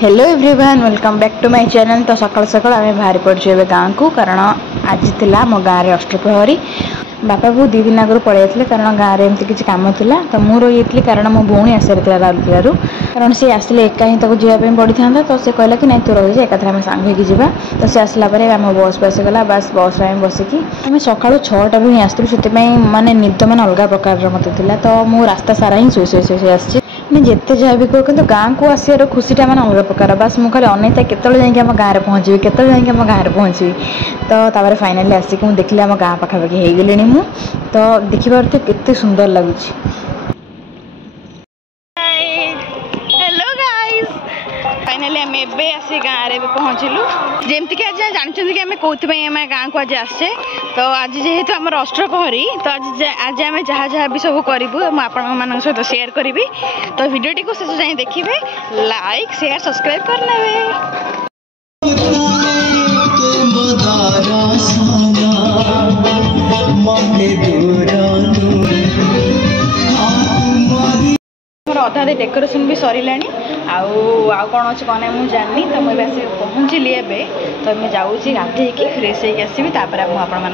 Hello everyone welcome back to my channel. तो सकाल सकाल आम बाहरी पड़े गाँव को कारण आज थिला मो गाँव में अष्टप्रहरी। बापा बहुत 2 दिन आगु पलि आते कारण गाँव में एमती किसी कम था तो मुझे रही कारण मो भौणी आसार राउरकेलू कारण सी आसले एका ही जावाई पड़ी था। तो सी कहला कि नहीं तू रही एकाथर आम सांग होगा। तो सी आसला आम बस पे आसीगला बस बस आम बसिकी आम सका 6टा ही आसलु से माने निद मैंने अलग प्रकार मत था। तो मु रास्ता सारा ही शुई आसी जिते जहाँ भी कह कि गाँव को आसार खुशीटा मैंने अलग प्रकार। बस मुझे अनेता केतल जाकि आम गाँव में पहुँची केतल जाकि आम गाँव में पहुँची। तो फाइनाली आसिक मुझे देखिए आम गाँव पाखापाखि हो गली मु तो देखिए केते सुंदर लगुच। हेलो गाइस फाइनाली आम एबे आसी गाँव में पहुँचलु जमती कि आज जानते कि आम कौन आम गाँव को आज आसे। तो आज जेहेतु आम अष्टप्रहरी तो आज आम जहाँ जहाँ भी सब करूँ मुझे सहित शेयर करी। तो वीडियो को शेष जाए देखिए लाइक शेयर सब्सक्राइब करने। अधा डेकोरेशन भी सरला आउ कौन अच्छे कौन मुझे जानी। तो मुझे आस पहुँचली एवं तो मुझे जाऊँगी गाधेकी फ्रेश होगी आसबि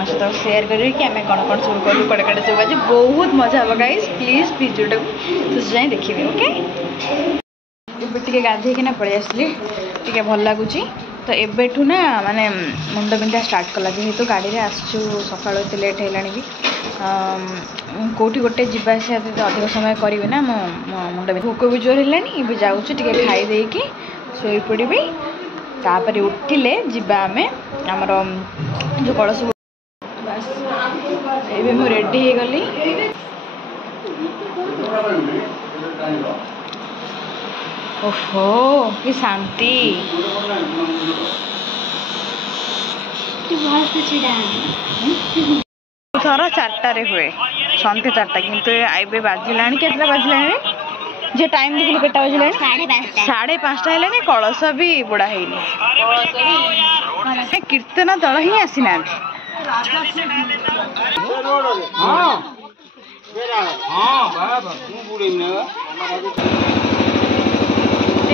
सहित शेयर करी कि आम कौन कौन सब करूँ कड़े कड़े सब आज बहुत मजा हम गाइस। प्लीज वीडियो को जाए देखिए ओके। टे गाधेकिना पलि आसली टे भल लगुच। तो एबेठू ना माने मुंड बिंधा स्टार्ट कला जेहेतु गाड़ी में आसचु सका लेट है भी कौटी गोटे जावास अधिक समय करी ना मो मुंड भोक भी जोर है जाऊँ खाईदे कि शोई पड़ी तापर उठिले जीवा आम आमर जो कलश बस ये मुझे रेडी हो गली। ओहो कि शांति थर 4टारे हुए सन्ध्या 4टा किंतु एबे बाजिला के बाजिला जो टाइम देखिए केटा बाजिला 5:30 है कलश भी बुड़ा है कीर्तन दल ही आसी ना।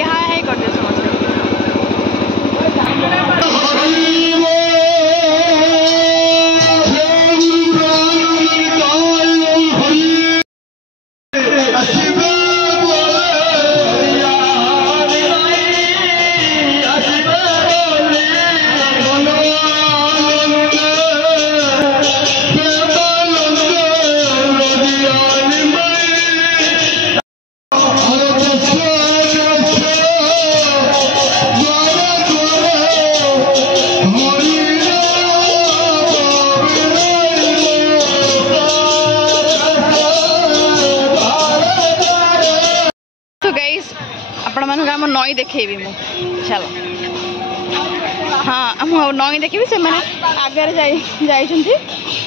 हाय कर दे समझ नई देखेबी मु चलो हाँ मु नई देखी से मैंने आगे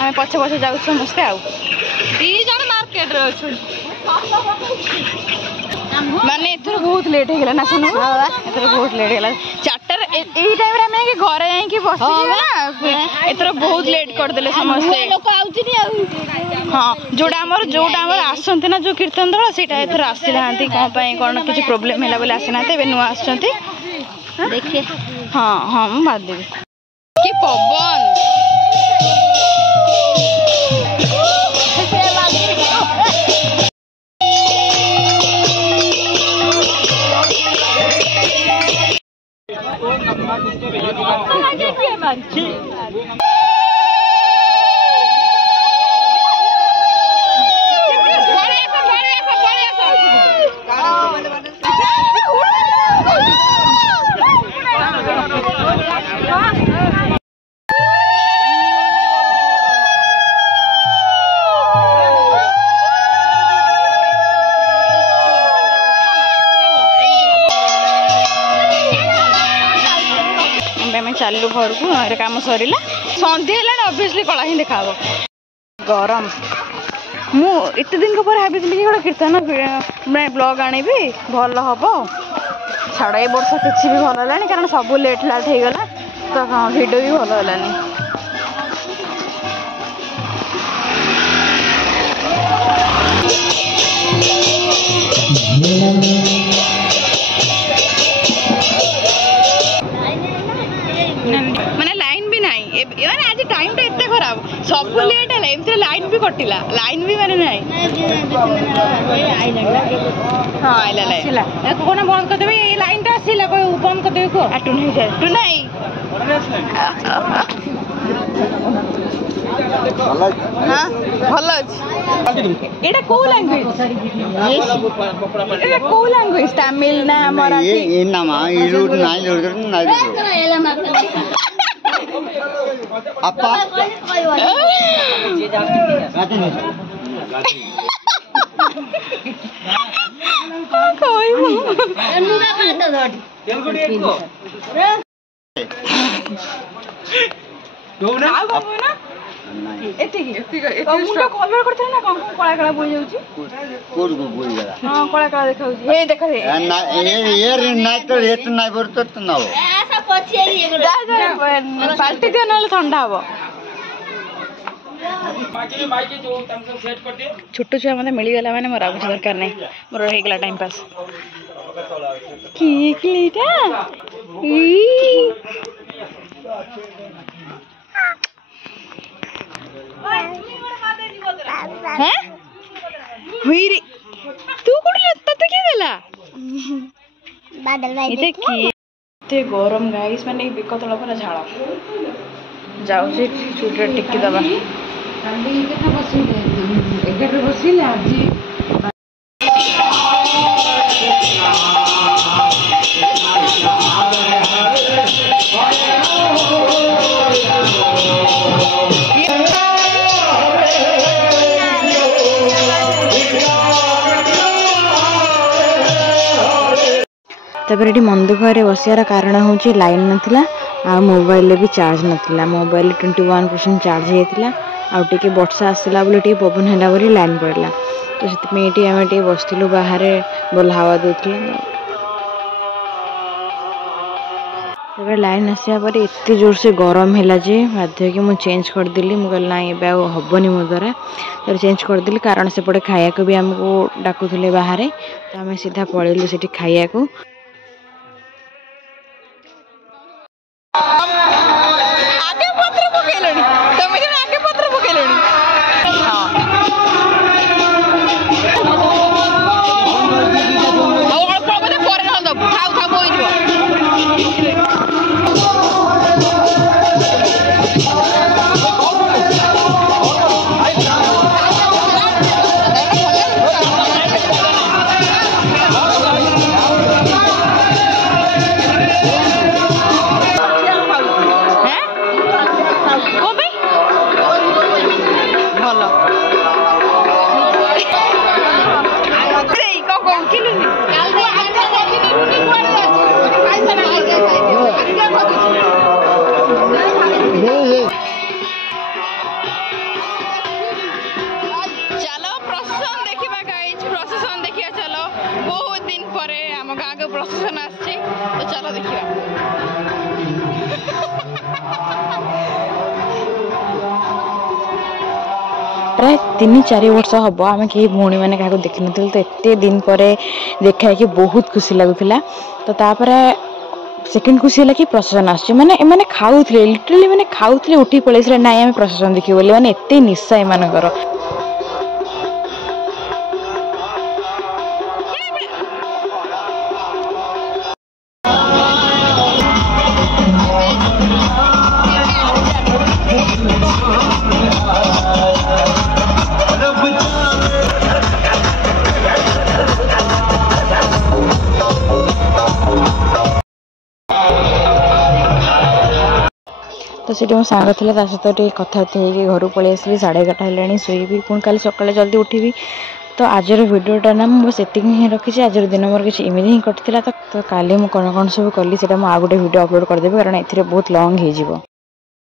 आम पछे पछे जाऊ समस्ते आउ 2 जन मार्केट माने एथर बहुत लेट हो गला ना सुनो एथर बहुत लेट हो गला 4टार एही टाइम रे हमें घरे जाई कि बस ना एथर बहुत लेट कर देले समस्ते लोग आउची आ। हाँ जोड़ा हमर आसंती ना जो कीर्तन दल सेटा एथर आसी नांती कोन पई कोन किछि प्रॉब्लम हैला बोले आसी नाते बे नुआ आछंती देखिए। हाँ हाँ मु मार देबी कि पवन चलू घर को कम सरला सन्ध्या है ऑब्वियसली कला ही देखा गरम मुझे दिन पर भाई गोटे कीर्तन मैं ब्लॉग आनी भल हम छाड़ ए वर्ष किसी भी भल है कारण सब लेट लाट हो गला तो भिडियो भी भल है। सब लेट है एमती लाइन भी कटिला लाइन भी माने नहीं हाँ आइला लाइन कोना बंद कर देबे ये लाइन ता आसीला कोई बंद कर देबे को टू नहीं जाए टू नहीं हाँ भल अच्छे एटा को लैंग्वेज एटा को लैंग्वेज तमिल ना मराठी ये नामा ये रूट नाई अप्पा ठंडा हम छोट छुआ मत मिलगला मैंने मोर कुछ दरकार नहीं मोर होगला टाइम पास तू कौटे गरम गाइस मैंने बेक तल पूरा झाड़ जाऊँ चुटे टिकी दबा तपर ये मन दुख बसार कारण हूँ लाइन नाला आ मोबाइल भी चार्ज नाला मोबाइल 21% चार्ज होता आगे वर्षा आसला बोले पवन है बोली लाइन पड़ला तो से आम बसलु बाहर भल हवा दूसरे तब लाइन आसा पर एत जोर से गरम है जे बाध्य कि मुझे चेंज करदेली मुझे ना ये हेनी मो द्वारा तो चेंज करदेली कारण सेपटे खाया को भी आमको डाकुले बाहर तो आम सीधा पलैलु से खाया को आगे पत्र पकेलणी तमे जण आगे पत्र पकेलणी हां अल्प अल्प करे न दब खाउ खा बोइ दिबो प्रसेसन आछी तो चलो देखिए प्राय 3-4 वर्ष हम आम कहीं भौणी मैंने क्या देखी नी तो एत दिन पर देखा कि बहुत खुशी लगुला तो तापर सेकेंड खुशी है कि प्रसेसन आस मैंने खाऊले लिटरली मैंने खाऊले उठी पलैसे ना आम प्रसेसन देखिए बोले मैंने एत निशा एमानकर तो सीट मो सांग था सहित कथबार्ता हो घर पलि आसली 11:30 है शोबी पुणी कल सका जल्दी उठीबी तो आजर भिडटा ना बस एति ही रखी आज दिन मोर किसी इमेज ही कटिला तो काली मुझे कौन सब कली से आउ गोटे भिडियो अपलोड करदेवी कारण ए बहुत लंग हो।